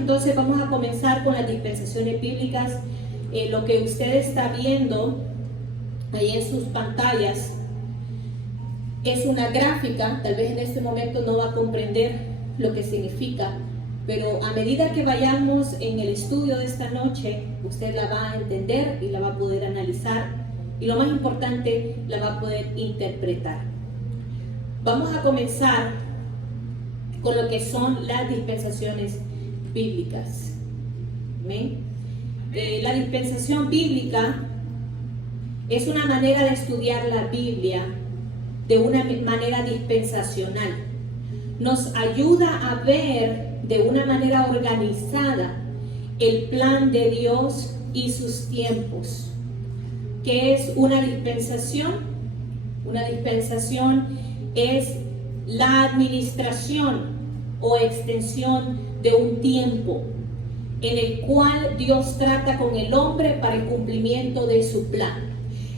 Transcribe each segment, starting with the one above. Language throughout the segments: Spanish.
entonces vamos a comenzar con las dispensaciones bíblicas. Lo que usted está viendo ahí en sus pantallas es una gráfica. Tal vez en este momento no va a comprender lo que significa, pero a medida que vayamos en el estudio de esta noche, usted la va a entender y la va a poder analizar, y lo más importante, la va a poder interpretar. Vamos a comenzar con lo que son las dispensaciones bíblicas. ¿Amén? La dispensación bíblica es una manera de estudiar la Biblia de una manera dispensacional. Nos ayuda a ver de una manera organizada el plan de Dios y sus tiempos. ¿Qué es una dispensación? Una dispensación es la administración o extensión de un tiempo en el cual Dios trata con el hombre para el cumplimiento de su plan.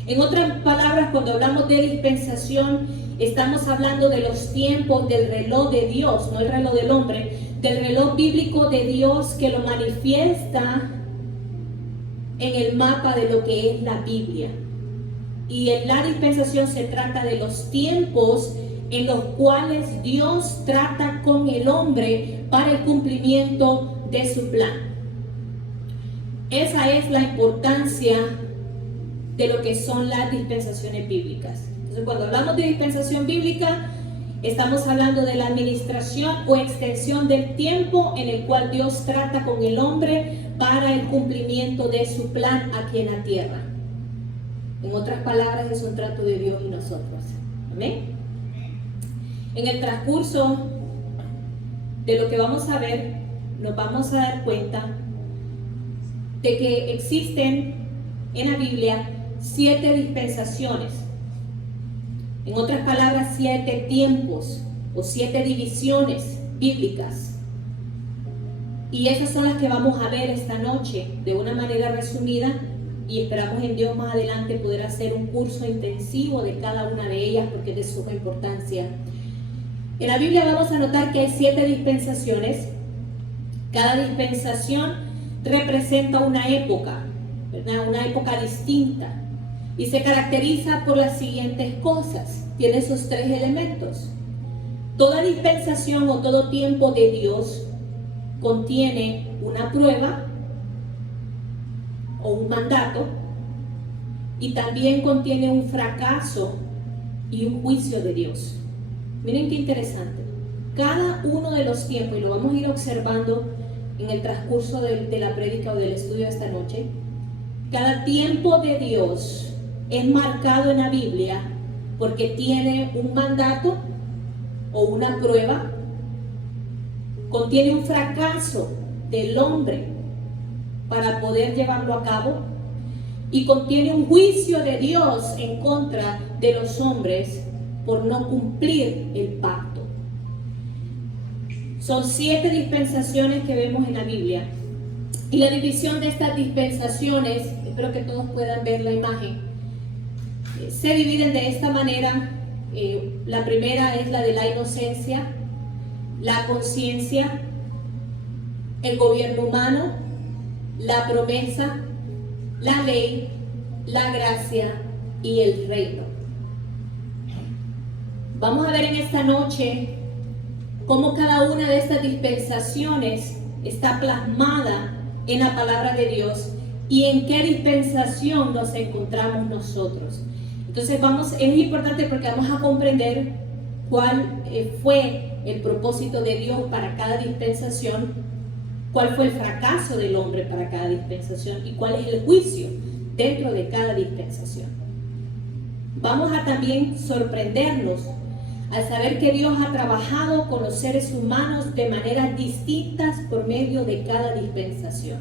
En otras palabras, cuando hablamos de dispensación, estamos hablando de los tiempos del reloj de Dios, no el reloj del hombre, del reloj bíblico de Dios que lo manifiesta en el mapa de lo que es la Biblia. Y en la dispensación se trata de los tiempos en los cuales Dios trata con el hombre para el cumplimiento de su plan. Esa es la importancia de lo que son las dispensaciones bíblicas. Entonces, cuando hablamos de dispensación bíblica, estamos hablando de la administración o extensión del tiempo en el cual Dios trata con el hombre para el cumplimiento de su plan aquí en la tierra. En otras palabras, es un trato de Dios y nosotros. Amén. En el transcurso de lo que vamos a ver, nos vamos a dar cuenta de que existen en la Biblia 7 dispensaciones. En otras palabras, 7 tiempos o 7 divisiones bíblicas. Y esas son las que vamos a ver esta noche de una manera resumida, y esperamos en Dios más adelante poder hacer un curso intensivo de cada una de ellas porque es de suma importancia. En la Biblia vamos a notar que hay 7 dispensaciones. Cada dispensación representa una época, ¿verdad? Una época distinta, y se caracteriza por las siguientes cosas. Tiene esos 3 elementos. Toda dispensación o todo tiempo de Dios contiene una prueba o un mandato, y también contiene un fracaso y un juicio de Dios. Miren qué interesante. Cada uno de los tiempos, y lo vamos a ir observando en el transcurso de la prédica o del estudio de esta noche, cada tiempo de Dios es marcado en la Biblia porque tiene un mandato o una prueba, contiene un fracaso del hombre para poder llevarlo a cabo, y contiene un juicio de Dios en contra de los hombres por no cumplir el pacto. Son 7 dispensaciones que vemos en la Biblia, y la división de estas dispensaciones, espero que todos puedan ver la imagen, se dividen de esta manera. La primera es la de la inocencia, la conciencia, el gobierno humano, la promesa, la ley, la gracia y el reino. Vamos a ver en esta noche cómo cada una de estas dispensaciones está plasmada en la palabra de Dios y en qué dispensación nos encontramos nosotros. Entonces es importante porque vamos a comprender cuál fue el propósito de Dios para cada dispensación, cuál fue el fracaso del hombre para cada dispensación y cuál es el juicio dentro de cada dispensación. Vamos a también sorprendernos al saber que Dios ha trabajado con los seres humanos de maneras distintas por medio de cada dispensación.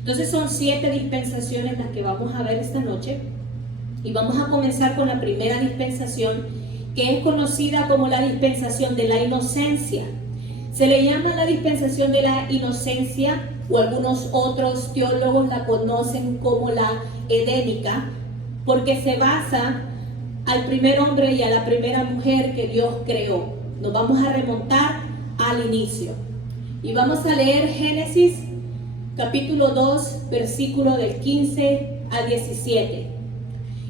Entonces son 7 dispensaciones las que vamos a ver esta noche, y vamos a comenzar con la primera dispensación, que es conocida como la dispensación de la inocencia. Se le llama la dispensación de la inocencia, o algunos otros teólogos la conocen como la edénica, porque se basa al primer hombre y a la primera mujer que Dios creó. Nos vamos a remontar al inicio. Y vamos a leer Génesis capítulo 2, versículo del 15 al 17.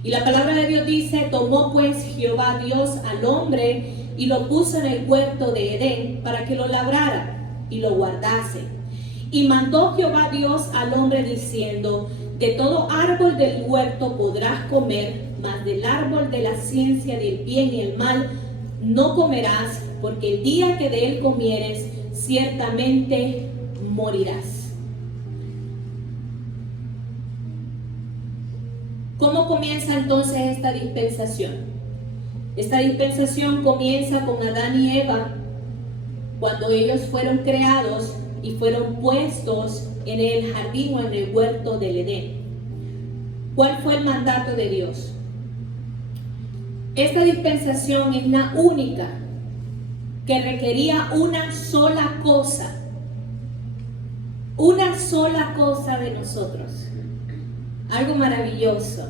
Y la palabra de Dios dice: tomó pues Jehová Dios al hombre y lo puso en el huerto de Edén para que lo labrara y lo guardase. Y mandó Jehová Dios al hombre diciendo: de todo árbol del huerto podrás comer, mas del árbol de la ciencia del bien y el mal no comerás, porque el día que de él comieres, ciertamente morirás. ¿Cómo comienza entonces esta dispensación? Esta dispensación comienza con Adán y Eva, cuando ellos fueron creados y fueron puestos en el jardín o en el huerto del Edén. ¿Cuál fue el mandato de Dios? Esta dispensación es la única que requería una sola cosa de nosotros. Algo maravilloso.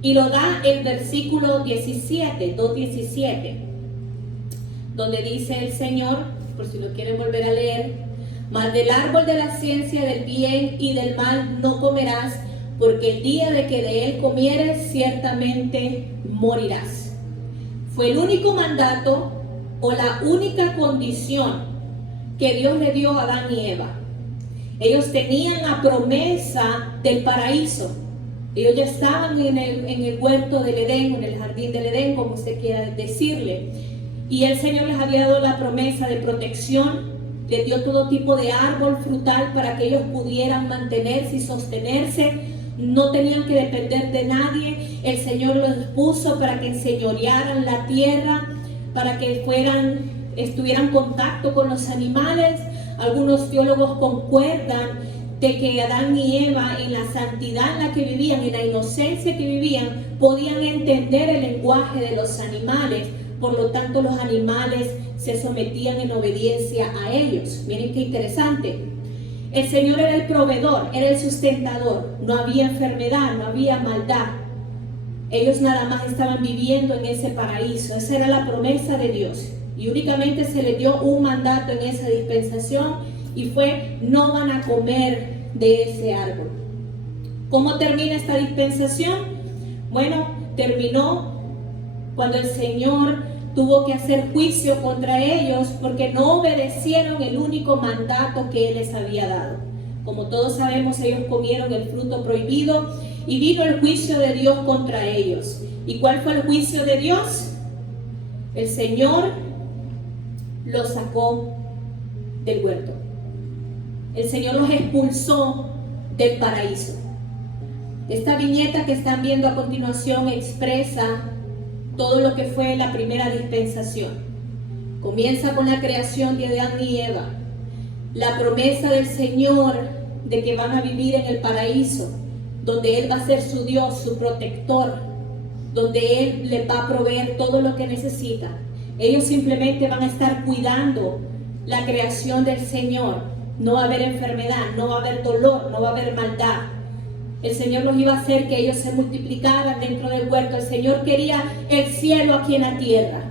Y lo da el versículo 17, 2:17, donde dice el Señor, por si lo quieren volver a leer: mas del árbol de la ciencia del bien y del mal no comerás, porque el día de que de él comieres, ciertamente morirás. Fue el único mandato o la única condición que Dios le dio a Adán y Eva. Ellos tenían la promesa del paraíso. Ellos ya estaban en el huerto del Edén, en el jardín del Edén, como usted quiera decirle. Y el Señor les había dado la promesa de protección. Les dio todo tipo de árbol frutal para que ellos pudieran mantenerse y sostenerse. No tenían que depender de nadie. El Señor los puso para que enseñorearan la tierra, para que estuvieran en contacto con los animales. Algunos teólogos concuerdan de que Adán y Eva, en la santidad en la que vivían, en la inocencia que vivían, podían entender el lenguaje de los animales. Por lo tanto, los animales se sometían en obediencia a ellos. Miren qué interesante. El Señor era el proveedor, era el sustentador. No había enfermedad, no había maldad. Ellos nada más estaban viviendo en ese paraíso. Esa era la promesa de Dios. Y únicamente se les dio un mandato en esa dispensación, y fue: no van a comer de ese árbol. ¿Cómo termina esta dispensación? Bueno, terminó cuando el Señor tuvo que hacer juicio contra ellos porque no obedecieron el único mandato que Él les había dado. Como todos sabemos, ellos comieron el fruto prohibido y vino el juicio de Dios contra ellos. ¿Y cuál fue el juicio de Dios? El Señor los sacó del huerto. El Señor los expulsó del paraíso. Esta viñeta que están viendo a continuación expresa todo lo que fue la primera dispensación. Comienza con la creación de Adán y Eva, la promesa del Señor de que van a vivir en el paraíso, donde Él va a ser su Dios, su protector, donde Él les va a proveer todo lo que necesitan. Ellos simplemente van a estar cuidando la creación del Señor. No va a haber enfermedad, no va a haber dolor, no va a haber maldad. El Señor los iba a hacer que ellos se multiplicaran dentro del huerto. El Señor quería el cielo aquí en la tierra.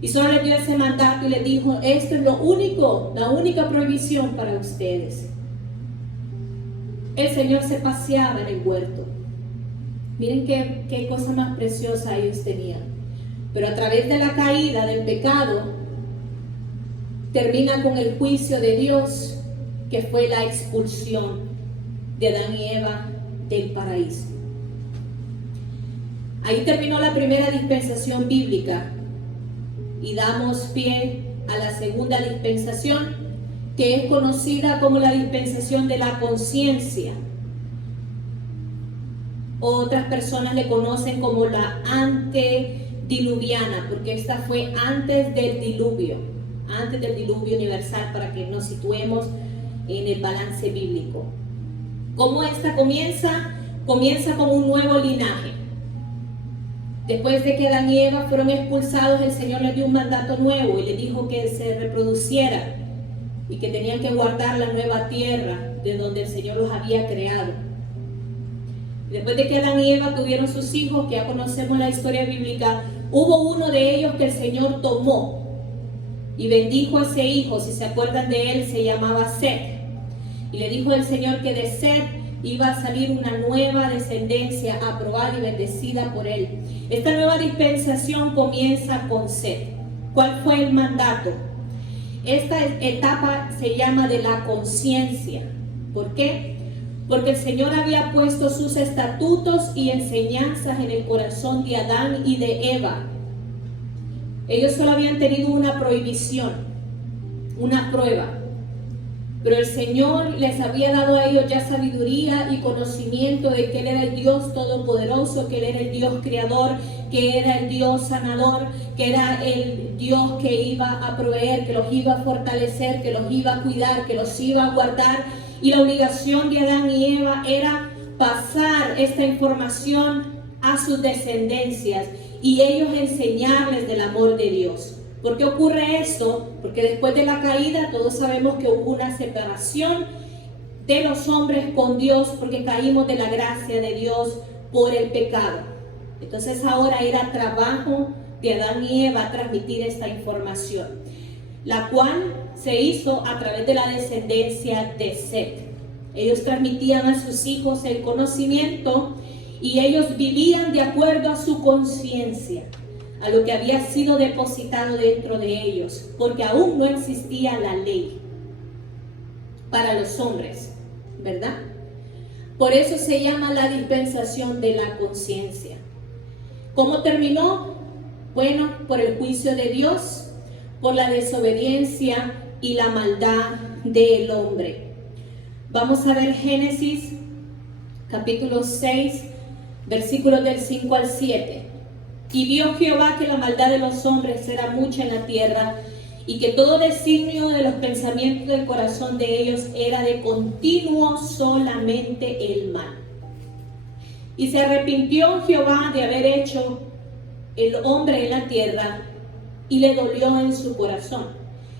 Y solo les dio ese mandato y les dijo: esto es lo único, la única prohibición para ustedes. El Señor se paseaba en el huerto. Miren qué cosa más preciosa ellos tenían. Pero a través de la caída, del pecado, termina con el juicio de Dios, que fue la expulsión de Adán y Eva del paraíso. Ahí terminó la primera dispensación bíblica y damos pie a la segunda dispensación, que es conocida como la dispensación de la conciencia. Otras personas le conocen como la antediluviana, porque esta fue antes del diluvio universal, para que nos situemos en el balance bíblico. ¿Cómo esta comienza? Comienza con un nuevo linaje. Después de que Adán y Eva fueron expulsados, el Señor les dio un mandato nuevo y les dijo que se reproducieran y que tenían que guardar la nueva tierra de donde el Señor los había creado. Después de que Adán y Eva tuvieron sus hijos, que ya conocemos la historia bíblica, hubo uno de ellos que el Señor tomó y bendijo a ese hijo. Si se acuerdan de él, se llamaba Set. Y le dijo el Señor que de Set iba a salir una nueva descendencia aprobada y bendecida por él. Esta nueva dispensación comienza con Set. ¿Cuál fue el mandato? Esta etapa se llama de la conciencia. ¿Por qué? Porque el Señor había puesto sus estatutos y enseñanzas en el corazón de Adán y de Eva. Ellos solo habían tenido una prohibición, una prueba. Pero el Señor les había dado a ellos ya sabiduría y conocimiento de que Él era el Dios todopoderoso, que Él era el Dios creador, que era el Dios sanador, que era el Dios que iba a proveer, que los iba a fortalecer, que los iba a cuidar, que los iba a guardar. Y la obligación de Adán y Eva era pasar esta información a sus descendencias y ellos enseñarles del amor de Dios. ¿Por qué ocurre esto? Porque después de la caída todos sabemos que hubo una separación de los hombres con Dios porque caímos de la gracia de Dios por el pecado. Entonces ahora era trabajo de Adán y Eva transmitir esta información, la cual se hizo a través de la descendencia de Set. Ellos transmitían a sus hijos el conocimiento y ellos vivían de acuerdo a su conciencia, a lo que había sido depositado dentro de ellos, porque aún no existía la ley para los hombres, ¿verdad? Por eso se llama la dispensación de la conciencia. ¿Cómo terminó? Bueno, por el juicio de Dios, por la desobediencia y la maldad del hombre. Vamos a ver Génesis capítulo 6, versículos del 5 al 7. Y vio Jehová que la maldad de los hombres era mucha en la tierra, y que todo designio de los pensamientos del corazón de ellos era de continuo solamente el mal. Y se arrepintió Jehová de haber hecho el hombre en la tierra, y le dolió en su corazón.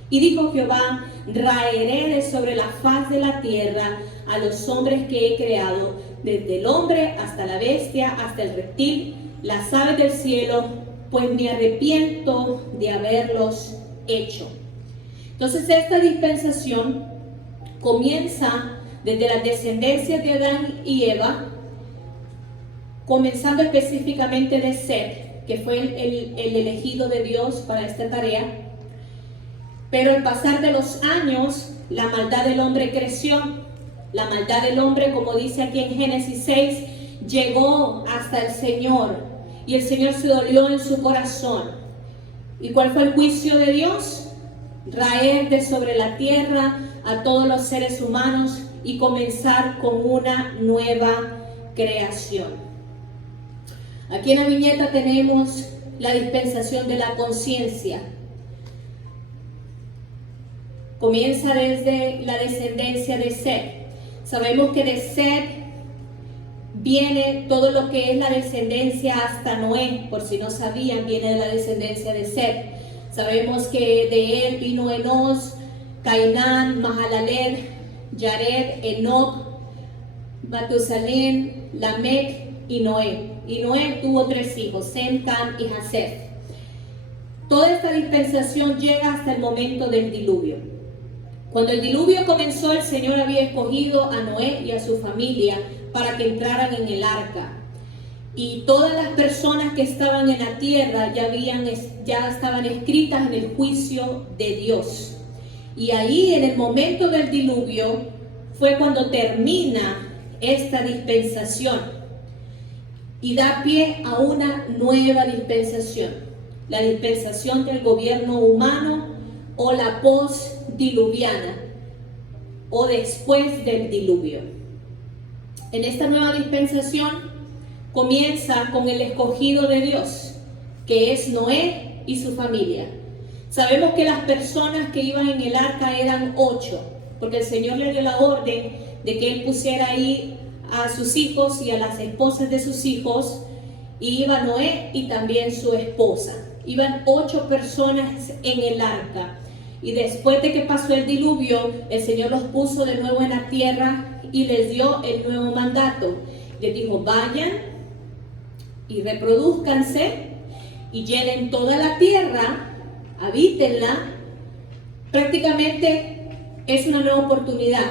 Y dijo Jehová: raeré de sobre la faz de la tierra a los hombres que he creado, desde el hombre hasta la bestia, hasta el reptil, las aves del cielo, pues me arrepiento de haberlos hecho. Entonces esta dispensación comienza desde las descendencias de Adán y Eva, comenzando específicamente de Set, que fue el elegido de Dios para esta tarea. Pero al pasar de los años, la maldad del hombre creció. La maldad del hombre, como dice aquí en Génesis 6, llegó hasta el Señor. Y el Señor se dolió en su corazón. ¿Y cuál fue el juicio de Dios? Raer de sobre la tierra a todos los seres humanos y comenzar con una nueva creación. Aquí en la viñeta tenemos la dispensación de la conciencia. Comienza desde la descendencia de Set. Sabemos que de Set viene todo lo que es la descendencia hasta Noé. Por si no sabían, viene de la descendencia de Set. Sabemos que de él vino Enos, Cainán, Mahalalel, Yared, Enoc, Matusalén, Lamec y Noé. Y Noé tuvo 3 hijos, Sem, Cam y Jafet. Toda esta dispensación llega hasta el momento del diluvio. Cuando el diluvio comenzó, el Señor había escogido a Noé y a su familia para que entraran en el arca. Y todas las personas que estaban en la tierra ya estaban escritas en el juicio de Dios. Y ahí, en el momento del diluvio, fue cuando termina esta dispensación y da pie a una nueva dispensación, la dispensación del gobierno humano o la post-diluviana o después del diluvio. En esta nueva dispensación comienza con el escogido de Dios, que es Noé y su familia. Sabemos que las personas que iban en el arca eran 8, porque el Señor le dio la orden de que Él pusiera ahí a sus hijos y a las esposas de sus hijos, y iba Noé y también su esposa. Iban 8 personas en el arca. Y después de que pasó el diluvio, el Señor los puso de nuevo en la tierra y les dio el nuevo mandato. Les dijo: vayan y reproduzcanse y llenen toda la tierra, habítenla, Prácticamente es una nueva oportunidad,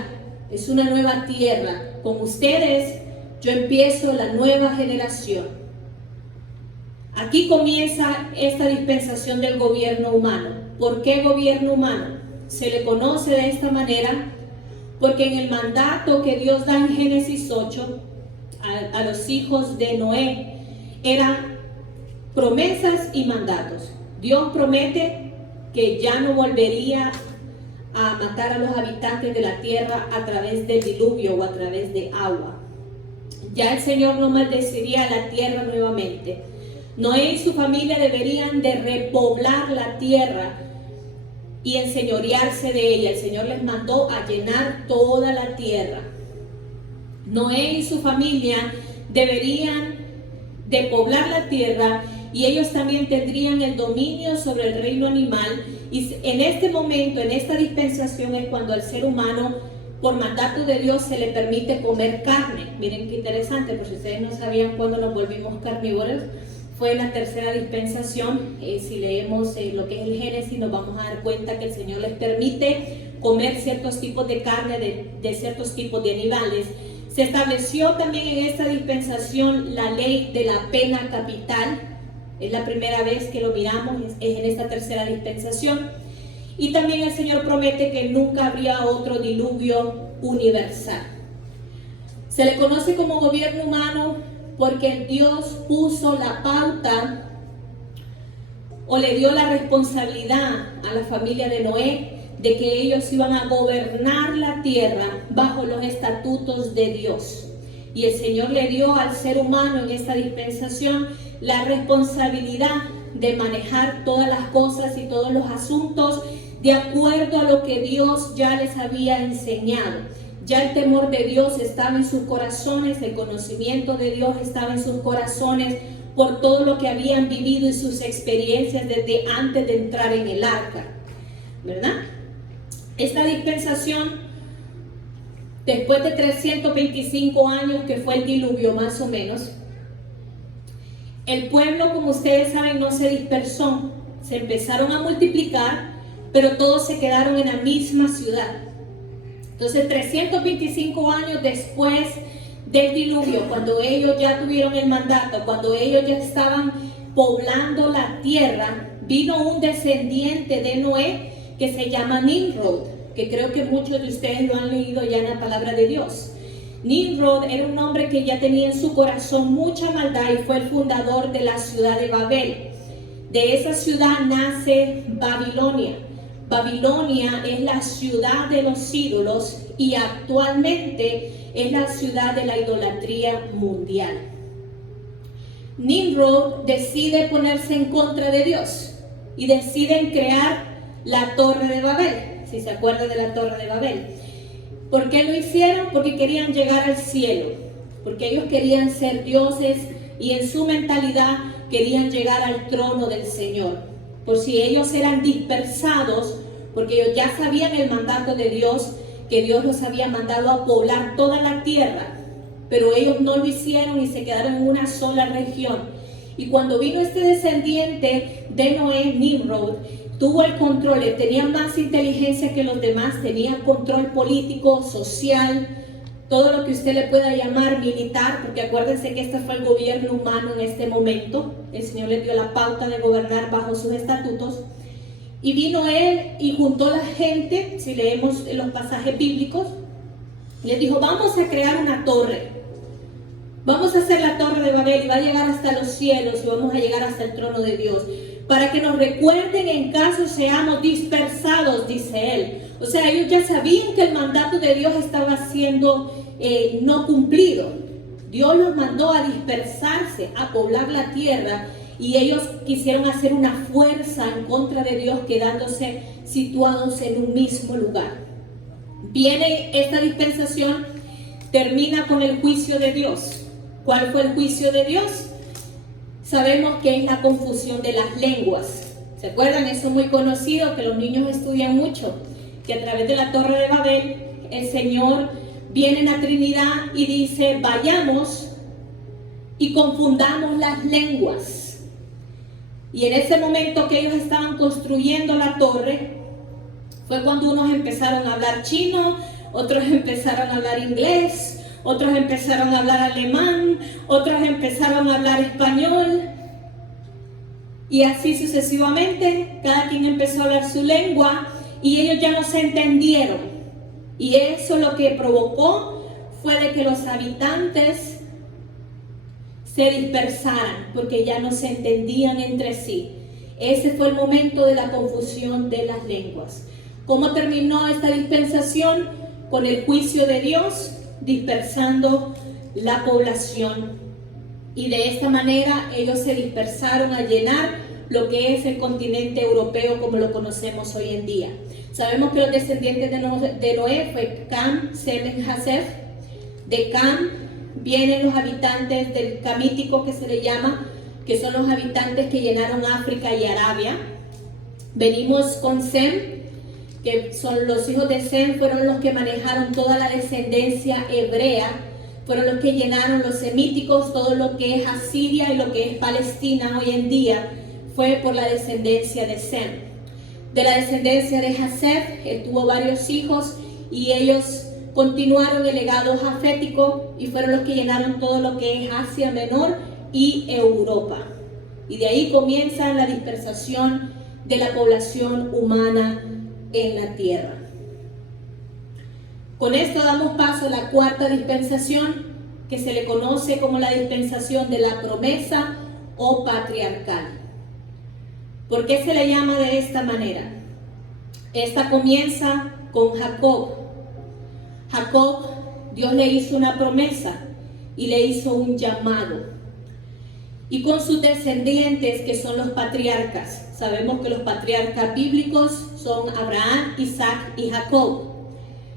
es una nueva tierra. Con ustedes yo empiezo la nueva generación. Aquí comienza esta dispensación del gobierno humano. ¿Por qué gobierno humano? Se le conoce de esta manera porque en el mandato que Dios da en Génesis 8 a los hijos de Noé eran promesas y mandatos. Dios promete que ya no volvería a matar a los habitantes de la tierra a través del diluvio o a través de agua. Ya el Señor no maldeciría la tierra nuevamente. Noé y su familia deberían de repoblar la tierra y enseñorearse de ella. El Señor les mandó a llenar toda la tierra. Noé y su familia deberían de poblar la tierra y ellos también tendrían el dominio sobre el reino animal. Y en este momento, en esta dispensación, es cuando al ser humano, por mandato de Dios, se le permite comer carne. Miren qué interesante, por si ustedes no sabían cuándo nos volvimos carnívoros, fue en la tercera dispensación. Si leemos lo que es el Génesis, nos vamos a dar cuenta que el Señor les permite comer ciertos tipos de carne de ciertos tipos de animales. Se estableció también en esta dispensación la ley de la pena capital. Es la primera vez que lo miramos, es en esta tercera dispensación. Y también el Señor promete que nunca habría otro diluvio universal. Se le conoce como gobierno humano porque Dios puso la pauta o le dio la responsabilidad a la familia de Noé de que ellos iban a gobernar la tierra bajo los estatutos de Dios. Y el Señor le dio al ser humano en esta dispensación la responsabilidad de manejar todas las cosas y todos los asuntos de acuerdo a lo que Dios ya les había enseñado. Ya el temor de Dios estaba en sus corazones, el conocimiento de Dios estaba en sus corazones por todo lo que habían vivido y sus experiencias desde antes de entrar en el arca, ¿verdad? Esta dispensación, después de 325 años que fue el diluvio más o menos, el pueblo, como ustedes saben, no se dispersó, se empezaron a multiplicar, pero todos se quedaron en la misma ciudad. Entonces 325 años después del diluvio, cuando ellos ya tuvieron el mandato, cuando ellos ya estaban poblando la tierra, vino un descendiente de Noé que se llama Nimrod, que creo que muchos de ustedes lo han leído ya en la palabra de Dios. Nimrod era un hombre que ya tenía en su corazón mucha maldad y fue el fundador de la ciudad de Babel. De esa ciudad nace Babilonia. Babilonia es la ciudad de los ídolos y actualmente es la ciudad de la idolatría mundial. Nimrod decide ponerse en contra de Dios y deciden crear la Torre de Babel, si se acuerdan de la Torre de Babel. ¿Por qué lo hicieron? Porque querían llegar al cielo, porque ellos querían ser dioses y en su mentalidad querían llegar al trono del Señor. Por si ellos eran dispersados, porque ellos ya sabían el mandato de Dios, que Dios los había mandado a poblar toda la tierra, pero ellos no lo hicieron y se quedaron en una sola región. Y cuando vino este descendiente de Noé, Nimrod, tuvo el control, tenía más inteligencia que los demás, tenía control político, social, todo lo que usted le pueda llamar militar, porque acuérdense que este fue el gobierno humano en este momento. El Señor les dio la pauta de gobernar bajo sus estatutos. Y vino él y juntó a la gente, si leemos los pasajes bíblicos, les dijo: vamos a crear una torre. Vamos a hacer la Torre de Babel y va a llegar hasta los cielos y vamos a llegar hasta el trono de Dios, para que nos recuerden en caso seamos dispersados, dice él. O sea, ellos ya sabían que el mandato de Dios estaba siendo no cumplido. Dios los mandó a dispersarse, a poblar la tierra, y ellos quisieron hacer una fuerza en contra de Dios, quedándose situados en un mismo lugar. Viene esta dispensación, termina con el juicio de Dios. ¿Cuál fue el juicio de Dios? Sabemos que es la confusión de las lenguas. ¿Se acuerdan? Eso es muy conocido, que los niños estudian mucho, que a través de la Torre de Babel, el Señor viene en la Trinidad y dice: vayamos y confundamos las lenguas. Y en ese momento que ellos estaban construyendo la torre, Fue cuando unos empezaron a hablar chino, otros empezaron a hablar inglés, otros empezaron a hablar alemán, otros empezaron a hablar español. Y así sucesivamente, cada quien empezó a hablar su lengua y ellos ya no se entendieron. Y eso lo que provocó fue de que los habitantes se dispersaran, porque ya no se entendían entre sí. Ese fue el momento de la confusión de las lenguas. ¿Cómo terminó esta dispensación? Con el juicio de Dios, dispersando la población. Y de esta manera ellos se dispersaron a llenar lo que es el continente europeo como lo conocemos hoy en día. Sabemos que los descendientes de Noé fue Cam, Sem, Jafet. De Cam vienen los habitantes del Camítico, que se le llama, que son los habitantes que llenaron África y Arabia. Venimos con Sem, que son los hijos de Sem, fueron los que manejaron toda la descendencia hebrea, fueron los que llenaron los semíticos, todo lo que es Asiria y lo que es Palestina hoy en día, fue por la descendencia de Sem. De la descendencia de Jafet, él tuvo varios hijos y ellos continuaron el legado jafético y fueron los que llenaron todo lo que es Asia Menor y Europa. Y de ahí comienza la dispersación de la población humana en la tierra. Con esto damos paso a la cuarta dispensación, que se le conoce como la dispensación de la promesa o patriarcal. ¿Por qué se le llama de esta manera? Esta comienza con Jacob. Jacob, Dios le hizo una promesa y le hizo un llamado. Y con sus descendientes, que son los patriarcas. Sabemos que los patriarcas bíblicos son Abraham, Isaac y Jacob.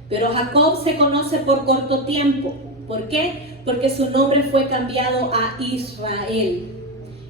Pero Jacob se conoce por corto tiempo. ¿Por qué? Porque su nombre fue cambiado a Israel.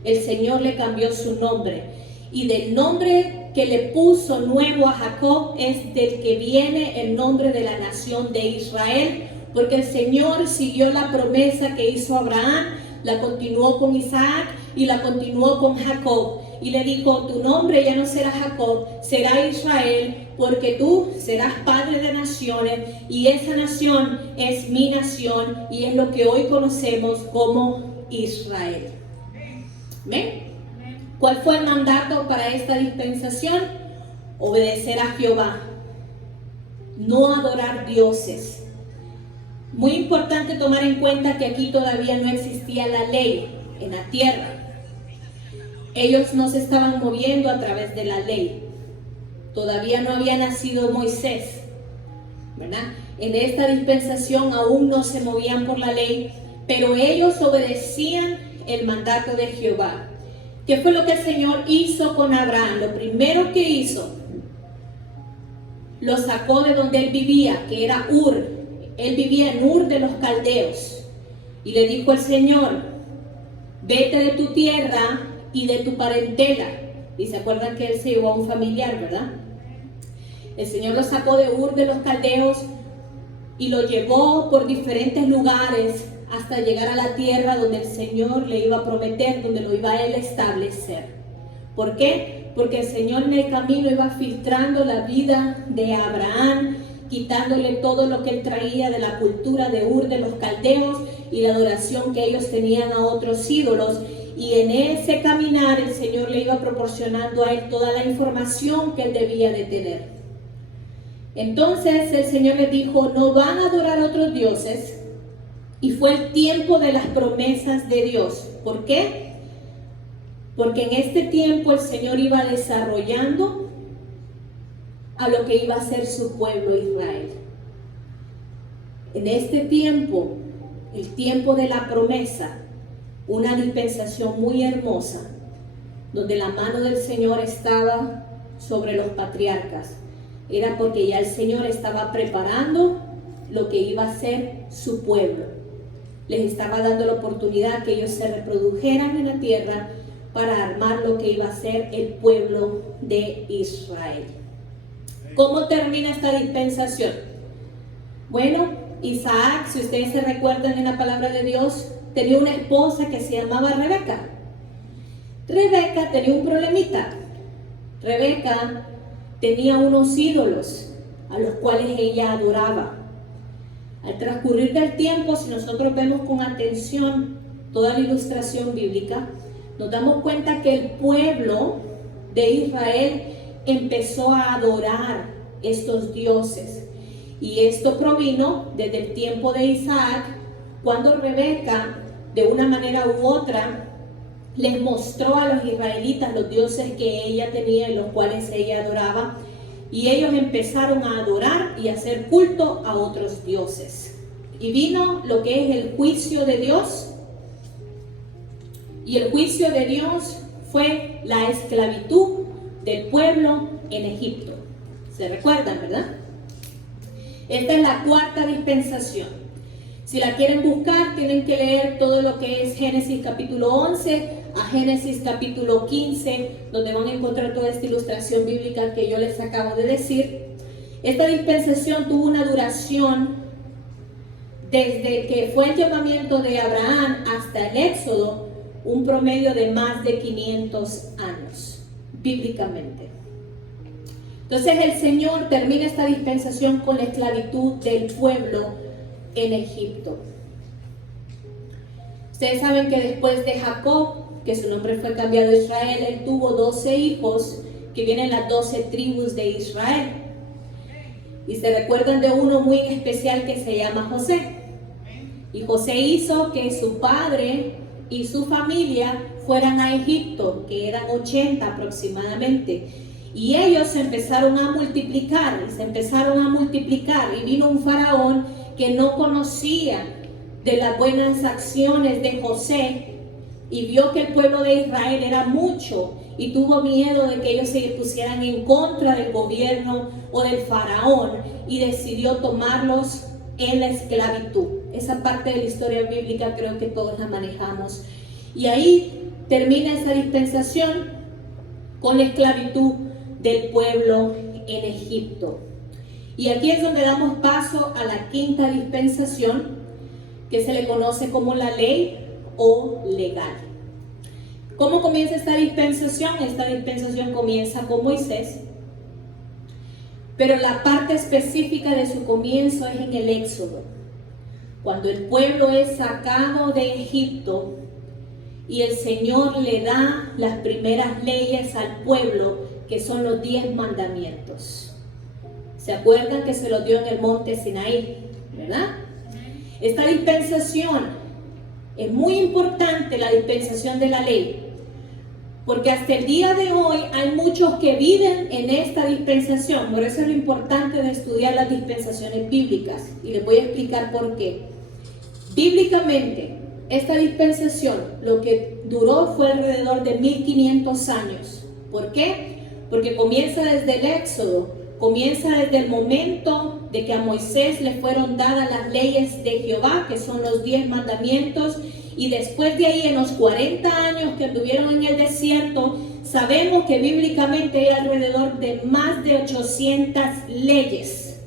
El Señor le cambió su nombre. Y del nombre que le puso nuevo a Jacob es del que viene el nombre de la nación de Israel. Porque el Señor siguió la promesa que hizo Abraham, la continuó con Isaac y la continuó con Jacob. Y le dijo, tu nombre ya no será Jacob, será Israel, porque tú serás padre de naciones y esa nación es mi nación y es lo que hoy conocemos como Israel. ¿Ven? ¿Cuál fue el mandato para esta dispensación? Obedecer a Jehová, no adorar dioses. Muy importante tomar en cuenta que aquí todavía no existía la ley en la tierra. Ellos no se estaban moviendo a través de la ley. Todavía no había nacido Moisés, ¿verdad? En esta dispensación aún no se movían por la ley, pero ellos obedecían el mandato de Jehová. ¿Qué fue lo que el Señor hizo con Abraham? Lo primero que hizo, lo sacó de donde él vivía, que era Ur. Él vivía en Ur de los Caldeos. Y le dijo el Señor, vete de tu tierra y de tu parentela. Y se acuerdan que él se llevó a un familiar, ¿verdad? El Señor lo sacó de Ur de los Caldeos y lo llevó por diferentes lugares hasta llegar a la tierra donde el Señor le iba a prometer, donde lo iba a él establecer. ¿Por qué? Porque el Señor en el camino iba filtrando la vida de Abraham, quitándole todo lo que él traía de la cultura de Ur de los Caldeos y la adoración que ellos tenían a otros ídolos. Y en ese caminar el Señor le iba proporcionando a él toda la información que él debía de tener. Entonces el Señor le dijo, no van a adorar a otros dioses. Y fue el tiempo de las promesas de Dios. ¿Por qué? Porque en este tiempo el Señor iba desarrollando a lo que iba a ser su pueblo Israel. En este tiempo, el tiempo de la promesa, una dispensación muy hermosa, donde la mano del Señor estaba sobre los patriarcas, era porque ya el Señor estaba preparando lo que iba a ser su pueblo. Les estaba dando la oportunidad que ellos se reprodujeran en la tierra para armar lo que iba a ser el pueblo de Israel. ¿Cómo termina esta dispensación? Bueno, Isaac, si ustedes se recuerdan en la palabra de Dios, tenía una esposa que se llamaba Rebeca. Rebeca tenía un problemita. Rebeca tenía unos ídolos a los cuales ella adoraba. Al transcurrir del tiempo, si nosotros vemos con atención toda la ilustración bíblica, nos damos cuenta que el pueblo de Israel empezó a adorar estos dioses. Y esto provino desde el tiempo de Isaac, cuando Rebeca, de una manera u otra, les mostró a los israelitas los dioses que ella tenía y los cuales ella adoraba, y ellos empezaron a adorar y a hacer culto a otros dioses. Y vino lo que es el juicio de Dios, y el juicio de Dios fue la esclavitud del pueblo en Egipto. ¿Se recuerdan, verdad? Esta es la cuarta dispensación. Si la quieren buscar, tienen que leer todo lo que es Génesis capítulo 11 a Génesis capítulo 15, donde van a encontrar toda esta ilustración bíblica que yo les acabo de decir. Esta dispensación tuvo una duración desde que fue el llamamiento de Abraham hasta el Éxodo, un promedio de más de 500 años, bíblicamente. Entonces el Señor termina esta dispensación con la esclavitud del pueblo en Egipto. Ustedes saben que después de Jacob, que su nombre fue cambiado a Israel, él tuvo 12 hijos, que vienen las 12 tribus de Israel. Y se recuerdan de uno muy especial que se llama José. Y José hizo que su padre y su familia fueran a Egipto, que eran 80 aproximadamente. Y ellos se empezaron a multiplicar, y vino un faraón que no conocía de las buenas acciones de José, y vio que el pueblo de Israel era mucho, y tuvo miedo de que ellos se pusieran en contra del gobierno o del faraón, y decidió tomarlos en la esclavitud. Esa parte de la historia bíblica creo que todos la manejamos. Y ahí termina esa dispensación con la esclavitud del pueblo en Egipto. Y aquí es donde damos paso a la quinta dispensación, que se le conoce como la ley o legal. ¿Cómo comienza esta dispensación? Esta dispensación comienza con Moisés, pero la parte específica de su comienzo es en el Éxodo, cuando el pueblo es sacado de Egipto y el Señor le da las primeras leyes al pueblo, que son los 10 mandamientos. ¿Se acuerdan que se los dio en el monte Sinaí? ¿Verdad? Esta dispensación es muy importante, la dispensación de la ley, porque hasta el día de hoy hay muchos que viven en esta dispensación. Por eso es lo importante de estudiar las dispensaciones bíblicas, y les voy a explicar por qué. Bíblicamente, esta dispensación lo que duró fue alrededor de 1500 años. ¿Por qué? Porque comienza desde el Éxodo, comienza desde el momento de que a Moisés le fueron dadas las leyes de Jehová, que son los 10 mandamientos, y después de ahí, en los 40 años que anduvieron en el desierto, sabemos que bíblicamente hay alrededor de más de 800 leyes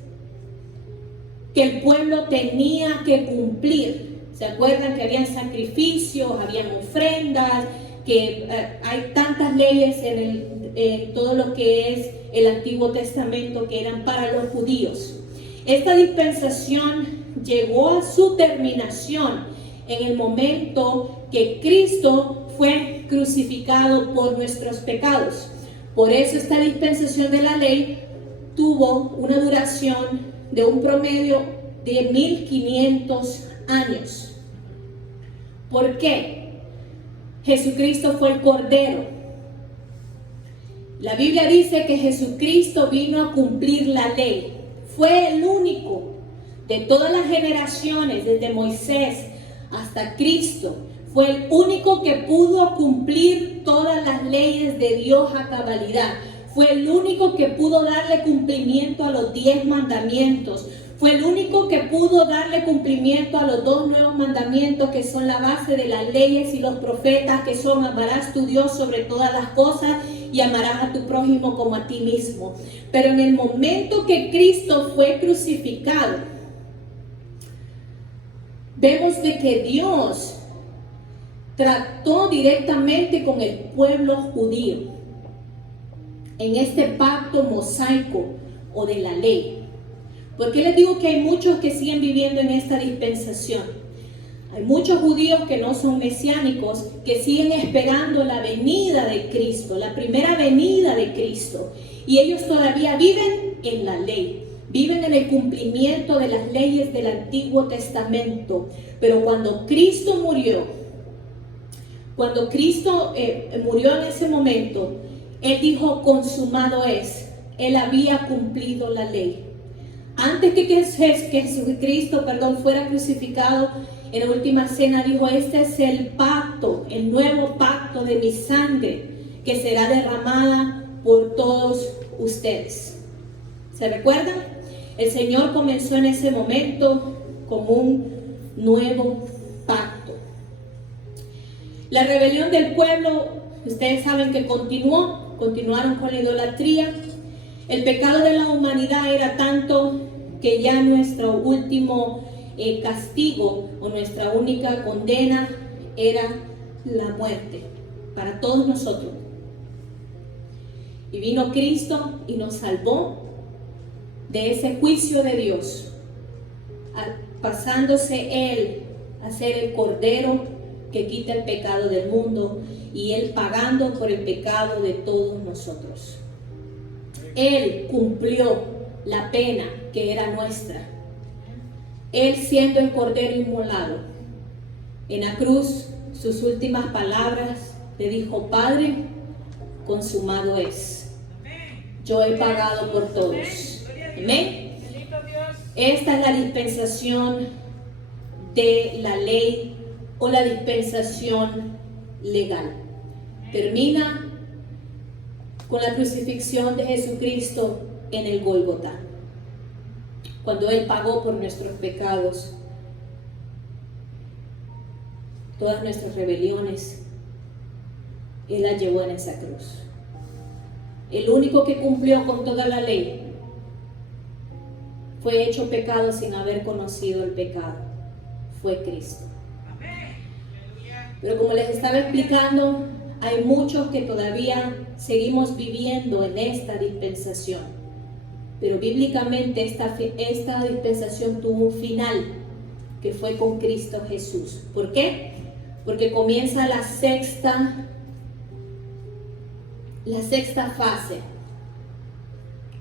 que el pueblo tenía que cumplir. ¿Se acuerdan que habían sacrificios, habían ofrendas, que hay tantas leyes en todo lo que es el Antiguo Testamento que eran para los judíos? Esta dispensación llegó a su terminación en el momento que Cristo fue crucificado por nuestros pecados. Por eso esta dispensación de la ley tuvo una duración de un promedio de 1500 años. ¿Por qué? Jesucristo fue el Cordero. La Biblia dice que Jesucristo vino a cumplir la ley. Fue el único de todas las generaciones, desde Moisés hasta Cristo. Fue el único que pudo cumplir todas las leyes de Dios a cabalidad. Fue el único que pudo darle cumplimiento a los 10 mandamientos. Fue el único que pudo darle cumplimiento a los 2 nuevos mandamientos, que son la base de las leyes y los profetas, que son: amarás tu Dios sobre todas las cosas y amarás a tu prójimo como a ti mismo. Pero en el momento que Cristo fue crucificado, vemos de que Dios trató directamente con el pueblo judío. en este pacto mosaico o de la ley. ¿Por qué les digo que hay muchos que siguen viviendo en esta dispensación? Hay muchos judíos que no son mesiánicos, que siguen esperando la venida de Cristo, la primera venida de Cristo. Y ellos todavía viven en la ley, viven en el cumplimiento de las leyes del Antiguo Testamento. Pero cuando Cristo murió, murió en ese momento, Él dijo, consumado es. Él había cumplido la ley. Antes que Jesucristo fuera crucificado, en la última cena dijo, este es el pacto, el nuevo pacto de mi sangre, que será derramada por todos ustedes. ¿Se recuerdan? El Señor comenzó en ese momento como un nuevo pacto. La rebelión del pueblo, ustedes saben que continuaron con la idolatría. El pecado de la humanidad era tanto que ya nuestro último castigo o nuestra única condena era la muerte para todos nosotros. Y vino Cristo y nos salvó de ese juicio de Dios, pasándose Él a ser el Cordero que quita el pecado del mundo y Él pagando por el pecado de todos nosotros. Él cumplió la pena que era nuestra. Él siendo el Cordero inmolado. En la cruz, sus últimas palabras le dijo, Padre, consumado es. Yo he pagado por todos. Amén. Esta es la dispensación de la ley o la dispensación legal. Termina con la crucifixión de Jesucristo en el Gólgota, cuando Él pagó por nuestros pecados, todas nuestras rebeliones, Él las llevó en esa cruz. El único que cumplió con toda la ley fue hecho pecado sin haber conocido el pecado, fue Cristo. Pero como les estaba explicando, hay muchos que todavía seguimos viviendo en esta dispensación. Pero bíblicamente esta dispensación tuvo un final, que fue con Cristo Jesús. ¿Por qué? Porque comienza la sexta fase,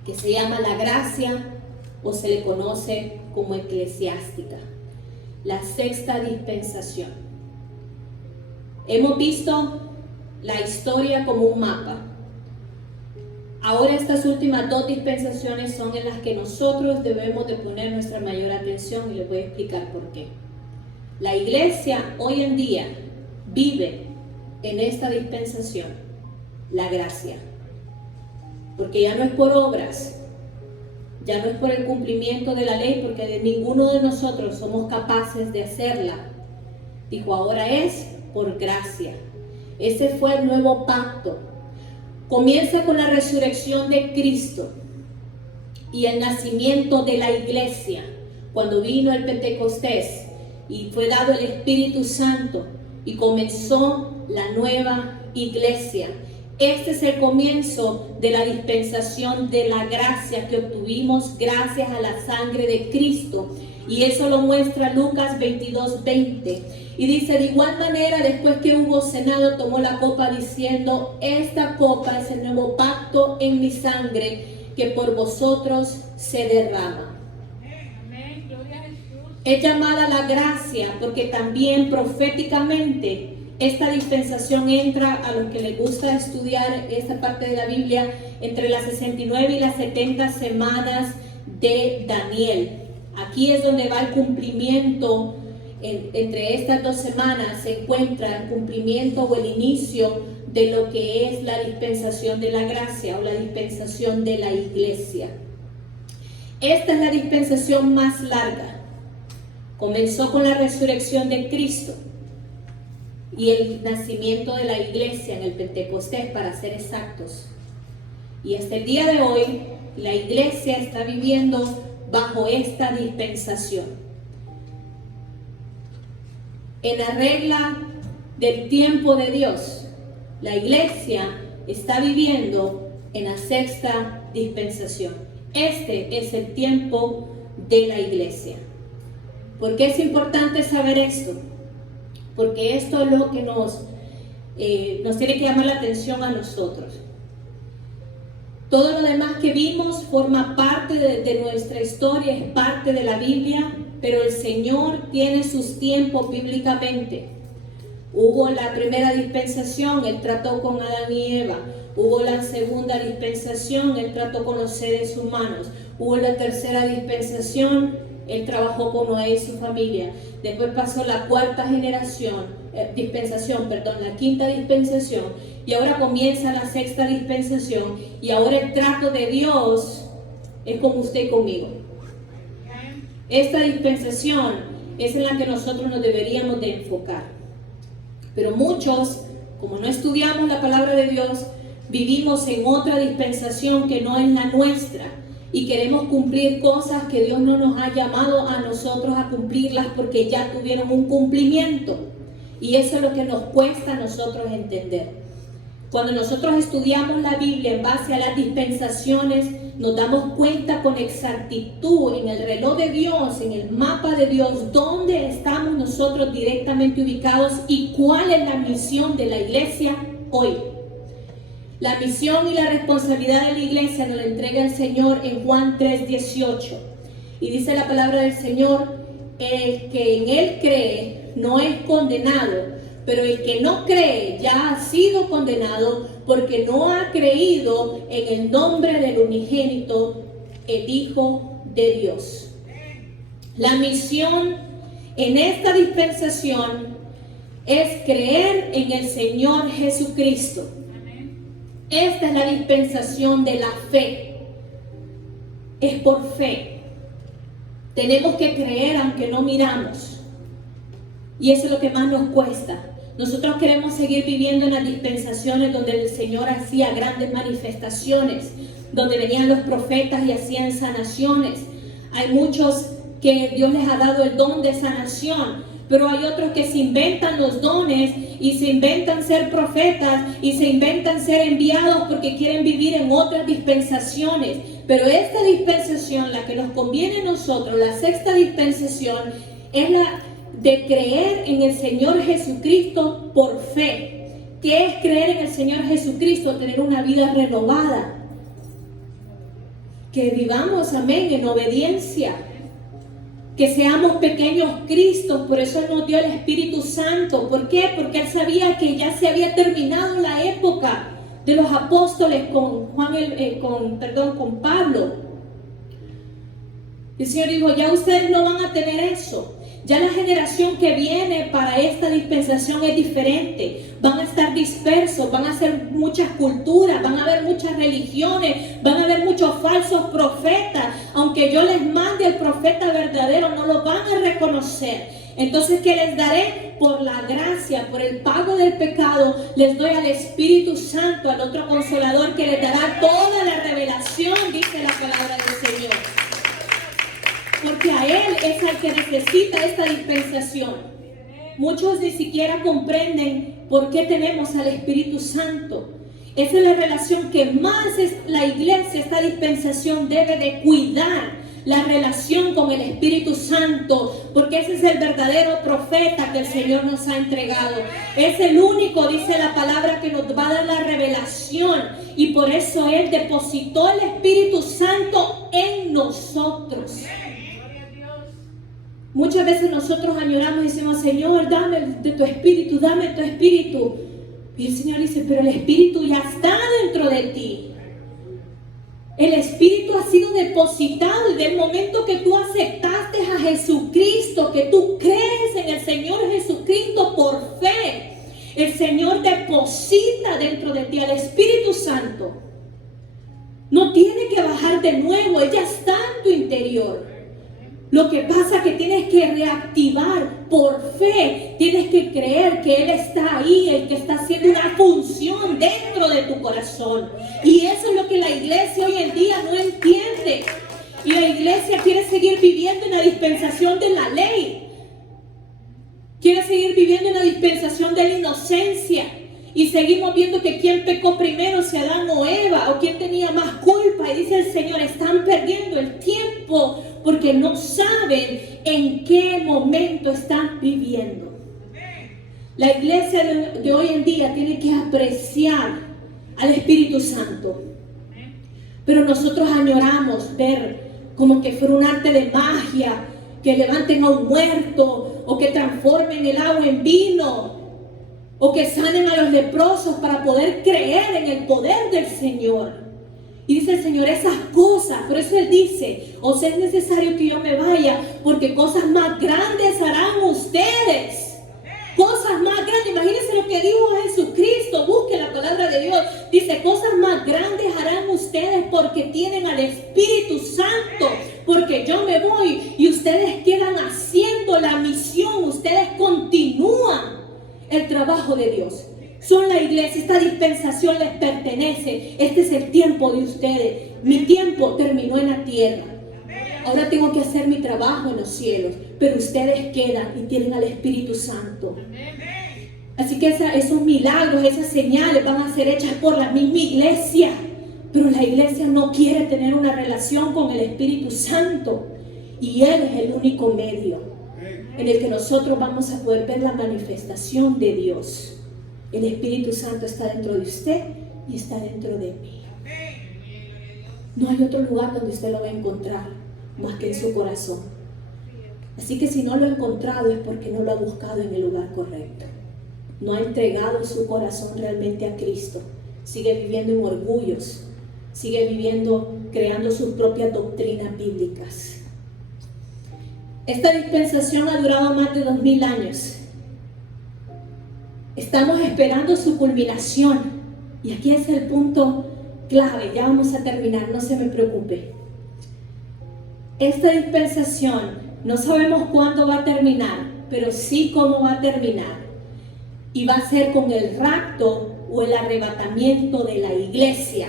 que se llama la gracia o se le conoce como eclesiástica. La sexta dispensación. Hemos visto la historia como un mapa. Ahora estas últimas dos dispensaciones son en las que nosotros debemos de poner nuestra mayor atención y les voy a explicar por qué. La iglesia hoy en día vive en esta dispensación la gracia, porque ya no es por obras, ya no es por el cumplimiento de la ley, porque de ninguno de nosotros somos capaces de hacerla. Dijo, ahora es por gracia. Ese fue el nuevo pacto. Comienza con la resurrección de Cristo y el nacimiento de la iglesia, cuando vino el Pentecostés y fue dado el Espíritu Santo y comenzó la nueva iglesia. Este es el comienzo de la dispensación de la gracia que obtuvimos gracias a la sangre de Cristo. Y eso lo muestra Lucas 22:20. Y dice, de igual manera, después que hubo cenado, tomó la copa diciendo, esta copa es el nuevo pacto en mi sangre, que por vosotros se derrama. Es llamada la gracia porque también proféticamente esta dispensación entra, a los que les gusta estudiar esta parte de la Biblia, entre las 69 y las 70 semanas de Daniel. Aquí es donde va el cumplimiento. Entre estas 2 semanas se encuentra el cumplimiento o el inicio de lo que es la dispensación de la gracia o la dispensación de la iglesia. Esta es la dispensación más larga. Comenzó con la resurrección de Cristo y el nacimiento de la iglesia en el Pentecostés, para ser exactos. Y hasta el día de hoy, la iglesia está viviendo bajo esta dispensación. En la regla del tiempo de Dios, la iglesia está viviendo en la sexta dispensación. Este es el tiempo de la iglesia. ¿Por qué es importante saber esto? Porque esto es lo que nos tiene que llamar la atención a nosotros. Todo lo demás que vimos forma parte de nuestra historia, es parte de la Biblia, pero el Señor tiene sus tiempos bíblicamente. Hubo la primera dispensación, Él trató con Adán y Eva. Hubo la segunda dispensación, Él trató con los seres humanos. Hubo la tercera dispensación, Él trabajó con Noé y su familia. Después pasó la cuarta dispensación, la quinta dispensación. Y ahora comienza la sexta dispensación. Y ahora el trato de Dios es con usted y conmigo. Esta dispensación es en la que nosotros nos deberíamos de enfocar. Pero muchos, como no estudiamos la palabra de Dios, vivimos en otra dispensación que no es la nuestra. Y queremos cumplir cosas que Dios no nos ha llamado a nosotros a cumplirlas porque ya tuvieron un cumplimiento. Y eso es lo que nos cuesta a nosotros entender. Cuando nosotros estudiamos la Biblia en base a las dispensaciones, nos damos cuenta con exactitud en el reloj de Dios, en el mapa de Dios, dónde estamos nosotros directamente ubicados y cuál es la misión de la iglesia hoy. La misión y la responsabilidad de la iglesia nos la entrega el Señor en Juan 3:18. Y dice la palabra del Señor, el que en Él cree no es condenado, pero el que no cree ya ha sido condenado porque no ha creído en el nombre del unigénito, el Hijo de Dios. La misión en esta dispensación es creer en el Señor Jesucristo. Esta es la dispensación de la fe. Es por fe. Tenemos que creer aunque no miramos. Y eso es lo que más nos cuesta. Nosotros queremos seguir viviendo en las dispensaciones donde el Señor hacía grandes manifestaciones, donde venían los profetas y hacían sanaciones. Hay muchos que Dios les ha dado el don de sanación, pero hay otros que se inventan los dones y se inventan ser profetas y se inventan ser enviados porque quieren vivir en otras dispensaciones. Pero esta dispensación, la que nos conviene a nosotros, la sexta dispensación, es la de creer en el Señor Jesucristo por fe. ¿Qué es creer en el Señor Jesucristo? Tener una vida renovada. Que vivamos, amén, en obediencia. Que seamos pequeños Cristos, por eso Él nos dio el Espíritu Santo. ¿Por qué? Porque Él sabía que ya se había terminado la época de los apóstoles con Pablo. El Señor dijo, ya ustedes no van a tener eso. Ya la generación que viene para esta dispensación es diferente. Van a estar dispersos, van a ser muchas culturas, van a haber muchas religiones, van a haber muchos falsos profetas. Aunque yo les mande el profeta verdadero, no lo van a reconocer. Entonces, ¿qué les daré? Por la gracia, por el pago del pecado, les doy al Espíritu Santo, al otro Consolador que les dará toda la revelación, dice la palabra del Señor. Porque a Él es al que necesita esta dispensación. Muchos ni siquiera comprenden por qué tenemos al Espíritu Santo. Esa es la relación que más la iglesia, esta dispensación, debe de cuidar. La relación con el Espíritu Santo, porque ese es el verdadero profeta que el Señor nos ha entregado. Es el único, dice la palabra, que nos va a dar la revelación. Y por eso Él depositó el Espíritu Santo en nosotros. Muchas veces nosotros añoramos y decimos, Señor, dame de tu Espíritu, dame tu Espíritu. Y el Señor dice, pero el Espíritu ya está dentro de ti. El Espíritu ha sido depositado y del momento que tú aceptaste a Jesucristo, que tú crees en el Señor Jesucristo por fe, el Señor deposita dentro de ti al Espíritu Santo. No tiene que bajar de nuevo, ella está en tu interior. Lo que pasa es que tienes que reactivar por fe, tienes que creer que Él está ahí, el que está haciendo una función dentro de tu corazón. Y eso es lo que la iglesia hoy en día no entiende. Y la iglesia quiere seguir viviendo en la dispensación de la ley. Quiere seguir viviendo en la dispensación de la inocencia. Y seguimos viendo que quién pecó primero, si Adán o Eva, o quién tenía más culpa. Y dice el Señor, están perdiendo el tiempo porque no saben en qué momento están viviendo. La iglesia de hoy en día tiene que apreciar al Espíritu Santo. Pero nosotros añoramos ver como que fuera un arte de magia, que levanten a un muerto, o que transformen el agua en vino, o que sanen a los leprosos para poder creer en el poder del Señor. Y dice el Señor, esas cosas, por eso Él dice, os es necesario que yo me vaya, porque cosas más grandes harán ustedes. Cosas más grandes, imagínense lo que dijo Jesucristo, busque la palabra de Dios. Dice, cosas más grandes harán ustedes porque tienen al Espíritu Santo, porque yo me voy y ustedes quedan haciendo la misión, ustedes continúan el trabajo de Dios. Son la iglesia, esta dispensación les pertenece, este es el tiempo de ustedes. Mi tiempo terminó en la tierra. Ahora tengo que hacer mi trabajo en los cielos, pero ustedes quedan y tienen al Espíritu Santo. Así que esos milagros, esas señales van a ser hechas por la misma iglesia, pero la iglesia no quiere tener una relación con el Espíritu Santo, y Él es el único medio en el que nosotros vamos a poder ver la manifestación de Dios. El Espíritu Santo está dentro de usted y está dentro de mí. No hay otro lugar donde usted lo va a encontrar más que en su corazón. Así que si no lo ha encontrado es porque no lo ha buscado en el lugar correcto. No ha entregado su corazón realmente a Cristo. Sigue viviendo en orgullos. Sigue viviendo, creando sus propias doctrinas bíblicas. Esta dispensación ha durado más de 2000 años. Estamos esperando su culminación. Y aquí es el punto clave. Ya vamos a terminar, no se me preocupe. Esta dispensación no sabemos cuándo va a terminar, pero sí cómo va a terminar. Y va a ser con el rapto o el arrebatamiento de la iglesia.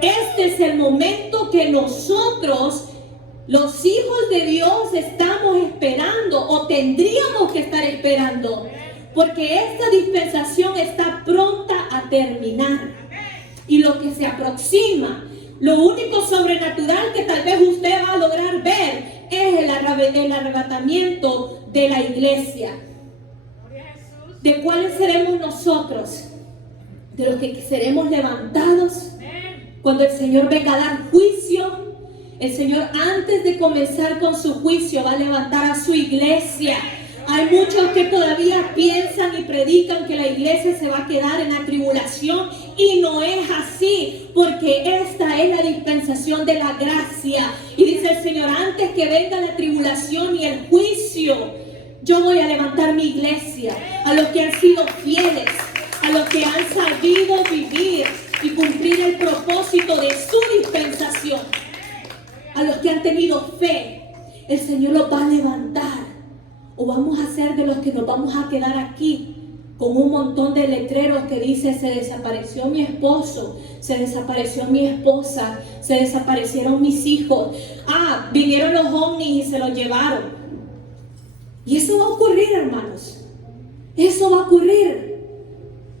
Este es el momento que nosotros, los hijos de Dios, estamos esperando o tendríamos que estar esperando. Porque esta dispensación está pronta a terminar. Y lo que se aproxima, lo único sobrenatural que tal vez usted va a lograr ver es el arrebatamiento de la iglesia. ¿De cuáles seremos nosotros? De los que seremos levantados cuando el Señor venga a dar juicio. El Señor, antes de comenzar con su juicio, va a levantar a su iglesia. Hay muchos que todavía piensan y predican que la iglesia se va a quedar en la tribulación, y no es así, porque esta es la dispensación de la gracia. Y dice el Señor, antes que venga la tribulación y el juicio, yo voy a levantar mi iglesia, a los que han sido fieles, a los que han sabido vivir y cumplir el propósito de su dispensación, a los que han tenido fe. El Señor los va a levantar. O vamos a ser de los que nos vamos a quedar aquí con un montón de letreros que dice: se desapareció mi esposo, se desapareció mi esposa, se desaparecieron mis hijos, vinieron los ovnis y se los llevaron. Y eso va a ocurrir, hermanos. Eso va a ocurrir.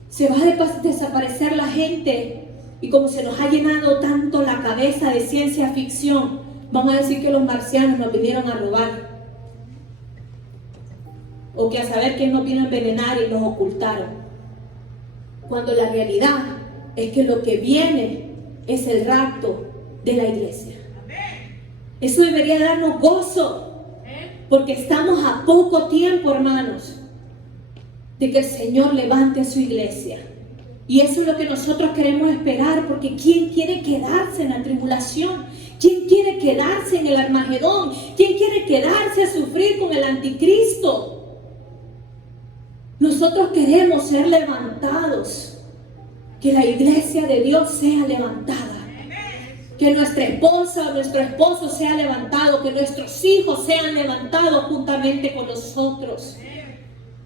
Se va a desaparecer la gente, y como se nos ha llenado tanto la cabeza de ciencia ficción, vamos a decir que los marcianos nos vinieron a robar, o que a saber quién nos vino a envenenar y nos ocultaron, cuando la realidad es que lo que viene es el rapto de la iglesia. Eso debería darnos gozo, porque estamos a poco tiempo, hermanos, de que el Señor levante a su iglesia. Y eso es lo que nosotros queremos esperar, porque ¿quién quiere quedarse en la tribulación? ¿Quién quiere quedarse en el Armagedón? ¿Quién quiere quedarse a sufrir con el anticristo? Nosotros queremos ser levantados, que la iglesia de Dios sea levantada, que nuestra esposa o nuestro esposo sea levantado, que nuestros hijos sean levantados juntamente con nosotros,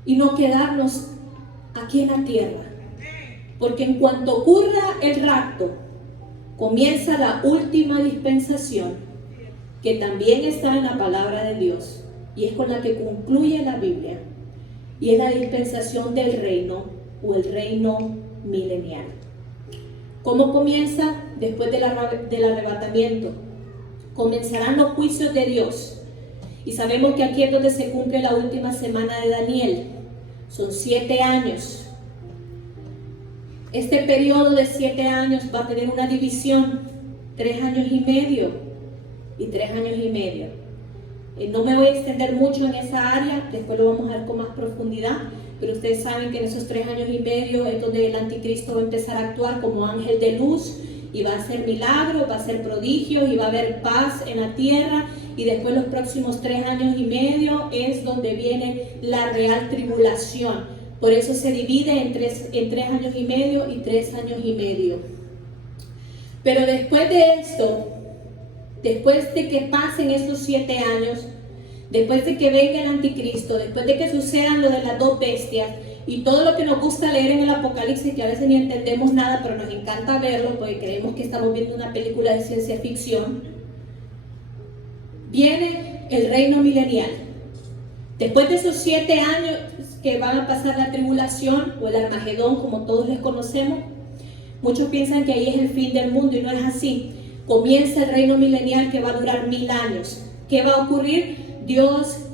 y no quedarnos aquí en la tierra. Porque en cuanto ocurra el rapto, comienza la última dispensación, que también está en la palabra de Dios, y es con la que concluye la Biblia. Y es la dispensación del reino o el reino milenial. ¿Cómo comienza? Después del arrebatamiento. Comenzarán los juicios de Dios. Y sabemos que aquí es donde se cumple la última semana de Daniel. Son 7 años. Este periodo de 7 años va a tener una división, 3 años y medio y 3 años y medio. No me voy a extender mucho en esa área, después lo vamos a ver con más profundidad, pero ustedes saben que en esos 3 años y medio es donde el anticristo va a empezar a actuar como ángel de luz y va a hacer milagros, va a hacer prodigios y va a haber paz en la tierra, y después los próximos 3 años y medio es donde viene la real tribulación. Por eso se divide en 3 años y medio y 3 años y medio. Pero después de esto, después de que pasen esos 7 años, después de que venga el anticristo, después de que sucedan lo de las 2 bestias y todo lo que nos gusta leer en el Apocalipsis, que a veces ni entendemos nada, pero nos encanta verlo porque creemos que estamos viendo una película de ciencia ficción, viene el reino milenial. Después de esos 7 años que van a pasar la tribulación o el Armagedón, como todos les conocemos, muchos piensan que ahí es el fin del mundo y no es así. Comienza el reino milenial que va a durar 1000 años. ¿Qué va a ocurrir?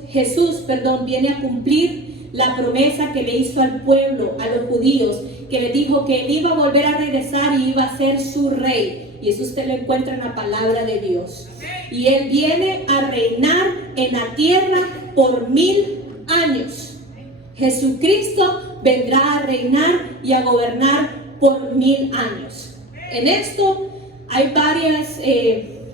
Jesús, viene a cumplir la promesa que le hizo al pueblo, a los judíos, que le dijo que él iba a volver a regresar y iba a ser su rey. Y eso usted lo encuentra en la palabra de Dios. Y él viene a reinar en la tierra por 1000 años. Jesucristo vendrá a reinar y a gobernar por 1000 años. En esto hay varios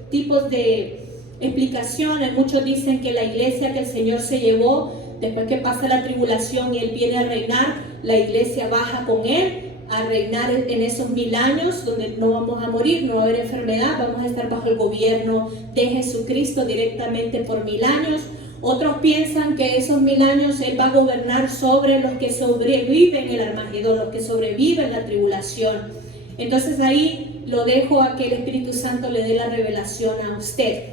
tipos de explicaciones. Muchos dicen que la iglesia que el Señor se llevó, después que pasa la tribulación y Él viene a reinar, la iglesia baja con Él a reinar en esos 1000 años, donde no vamos a morir, no va a haber enfermedad, vamos a estar bajo el gobierno de Jesucristo directamente por 1000 años. Otros piensan que esos 1000 años Él va a gobernar sobre los que sobreviven el Armagedón, los que sobreviven la tribulación. Entonces ahí lo dejo a que el Espíritu Santo le dé la revelación a usted.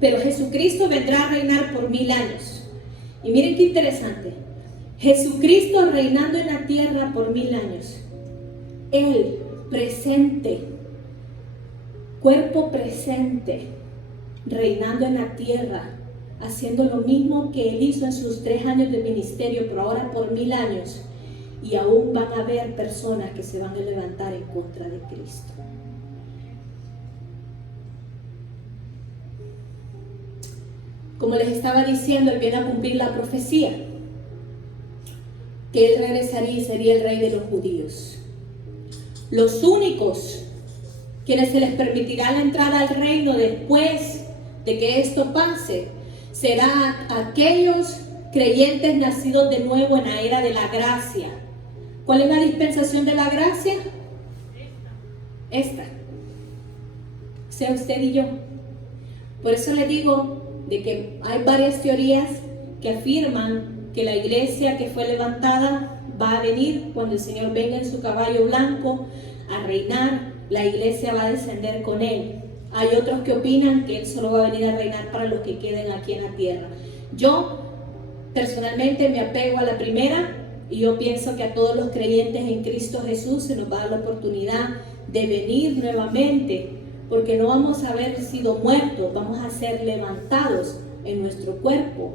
Pero Jesucristo vendrá a reinar por 1000 años. Y miren qué interesante. Jesucristo reinando en la tierra por 1000 años. Él presente, cuerpo presente, reinando en la tierra, haciendo lo mismo que Él hizo en sus 3 años de ministerio, pero ahora por 1000 años. Y aún van a haber personas que se van a levantar en contra de Cristo. Como les estaba diciendo, Él viene a cumplir la profecía, que Él regresaría y sería el rey de los judíos. Los únicos quienes se les permitirá la entrada al reino después de que esto pase, serán aquellos creyentes nacidos de nuevo en la era de la gracia. ¿Cuál es la dispensación de la gracia? Esta. Sea usted y yo. Por eso le digo de que hay varias teorías que afirman que la iglesia que fue levantada va a venir cuando el Señor venga en su caballo blanco a reinar. La iglesia va a descender con Él. Hay otros que opinan que Él solo va a venir a reinar para los que queden aquí en la tierra. Yo personalmente me apego a la primera, y yo pienso que a todos los creyentes en Cristo Jesús se nos va a dar la oportunidad de venir nuevamente, porque no vamos a haber sido muertos, vamos a ser levantados en nuestro cuerpo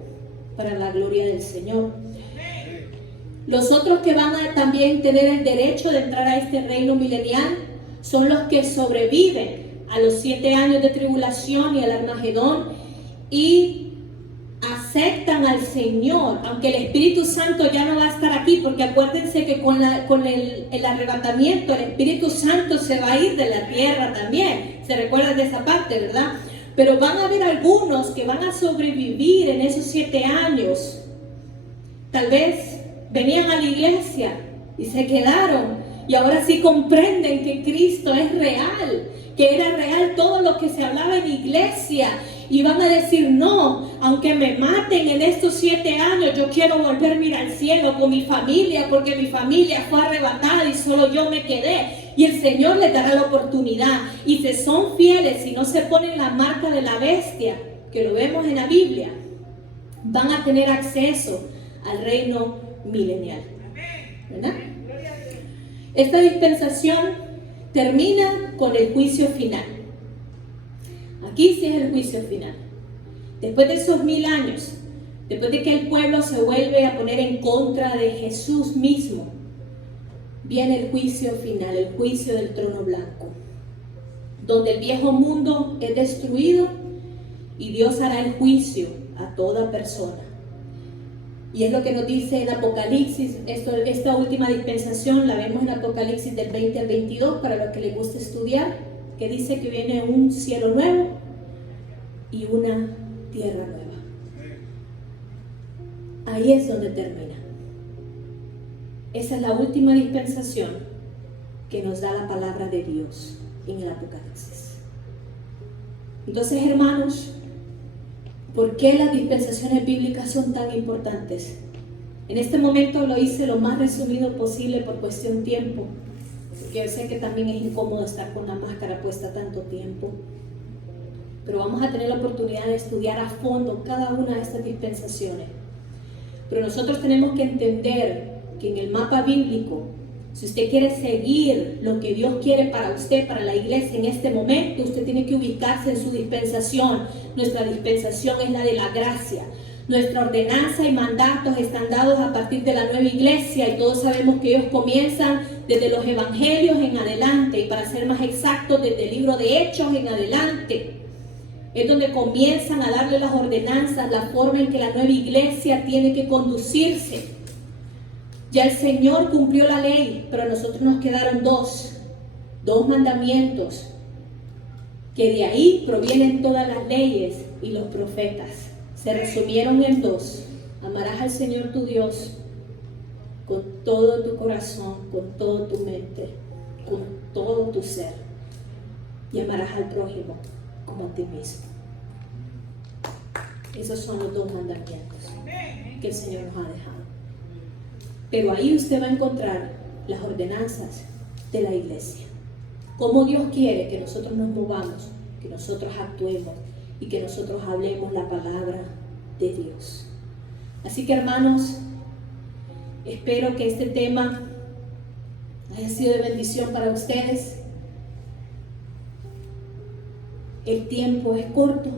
para la gloria del Señor. Los otros que van a también tener el derecho de entrar a este reino milenial son los que sobreviven a los 7 años de tribulación y al Armagedón y aceptan al Señor, aunque el Espíritu Santo ya no va a estar aquí, porque acuérdense que con el arrebatamiento el Espíritu Santo se va a ir de la tierra también. Se recuerdan de esa parte, ¿verdad? Pero van a haber algunos que van a sobrevivir en esos 7 años. Tal vez venían a la iglesia y se quedaron, y ahora sí comprenden que Cristo es real, que era real todo lo que se hablaba en la iglesia, y van a decir: no, aunque me maten en estos 7 años, yo quiero volverme a ir al cielo con mi familia, porque mi familia fue arrebatada y solo yo me quedé. Y el Señor les dará la oportunidad, y si son fieles y no se ponen la marca de la bestia, que lo vemos en la Biblia, van a tener acceso al reino milenial, ¿verdad? Esta dispensación termina con el juicio final. Aquí sí es el juicio final. Después de esos 1000 años, después de que el pueblo se vuelve a poner en contra de Jesús mismo, viene el juicio final, el juicio del trono blanco, donde el viejo mundo es destruido y Dios hará el juicio a toda persona. Y es lo que nos dice en Apocalipsis. Esta última dispensación la vemos en Apocalipsis del 20 al 22, para los que les guste estudiar, que dice que viene un cielo nuevo y una tierra nueva. Ahí es donde termina. Esa es la última dispensación que nos da la palabra de Dios en el Apocalipsis. Entonces, hermanos, ¿por qué las dispensaciones bíblicas son tan importantes? En este momento lo hice lo más resumido posible por cuestión de tiempo, porque yo sé que también es incómodo estar con la máscara puesta tanto tiempo. Pero vamos a tener la oportunidad de estudiar a fondo cada una de estas dispensaciones. Pero nosotros tenemos que entender que en el mapa bíblico, si usted quiere seguir lo que Dios quiere para usted, para la iglesia en este momento, usted tiene que ubicarse en su dispensación. Nuestra dispensación es la de la gracia. Nuestra ordenanza y mandatos están dados a partir de la nueva iglesia, y todos sabemos que ellos comienzan desde los evangelios en adelante, y para ser más exactos, desde el libro de Hechos en adelante. Es donde comienzan a darle las ordenanzas, la forma en que la nueva iglesia tiene que conducirse. Ya el Señor cumplió la ley, pero a nosotros nos quedaron dos mandamientos, que de ahí provienen todas las leyes y los profetas. Se resumieron en dos: amarás al Señor tu Dios con todo tu corazón, con toda tu mente, con todo tu ser, y amarás al prójimo como a ti mismo. Esos son los dos mandamientos que el Señor nos ha dejado. Pero ahí usted va a encontrar las ordenanzas de la iglesia. Cómo Dios quiere que nosotros nos movamos, que nosotros actuemos y que nosotros hablemos la palabra de Dios. Así que, hermanos, espero que este tema haya sido de bendición para ustedes. El tiempo es corto.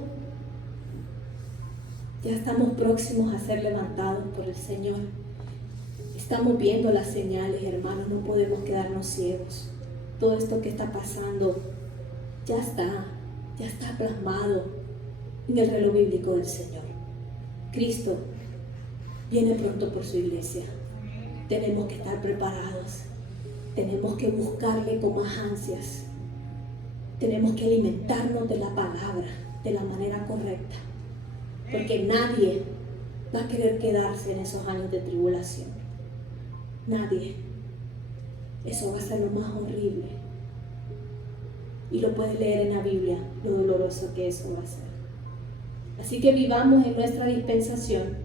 Ya estamos próximos a ser levantados por el Señor. Estamos viendo las señales, hermanos, no podemos quedarnos ciegos. Todo esto que está pasando ya está plasmado en el reloj bíblico del Señor. Cristo viene pronto por su iglesia. Tenemos que estar preparados. Tenemos que buscarle con más ansias. Tenemos que alimentarnos de la palabra de la manera correcta, porque nadie va a querer quedarse en esos años de tribulación. Nadie. Eso va a ser lo más horrible. Y lo puedes leer en la Biblia, lo doloroso que eso va a ser. Así que vivamos en nuestra dispensación.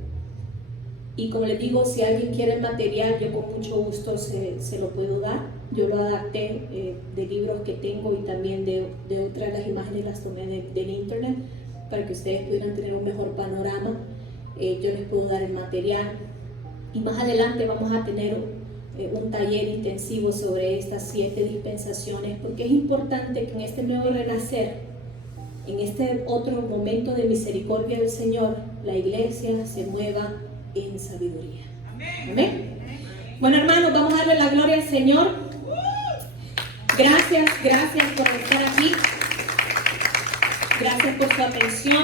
Y como les digo, si alguien quiere el material, yo con mucho gusto se lo puedo dar. Yo lo adapté de libros que tengo, y también de otras, las imágenes las tomé del internet, para que ustedes pudieran tener un mejor panorama. Yo les puedo dar el material. Y más adelante vamos a tener un taller intensivo sobre estas 7 dispensaciones, porque es importante que en este nuevo renacer, en este otro momento de misericordia del Señor, la iglesia se mueva en sabiduría. Amén. Bueno, hermanos, vamos a darle la gloria al Señor. Gracias por estar aquí. Gracias por su atención.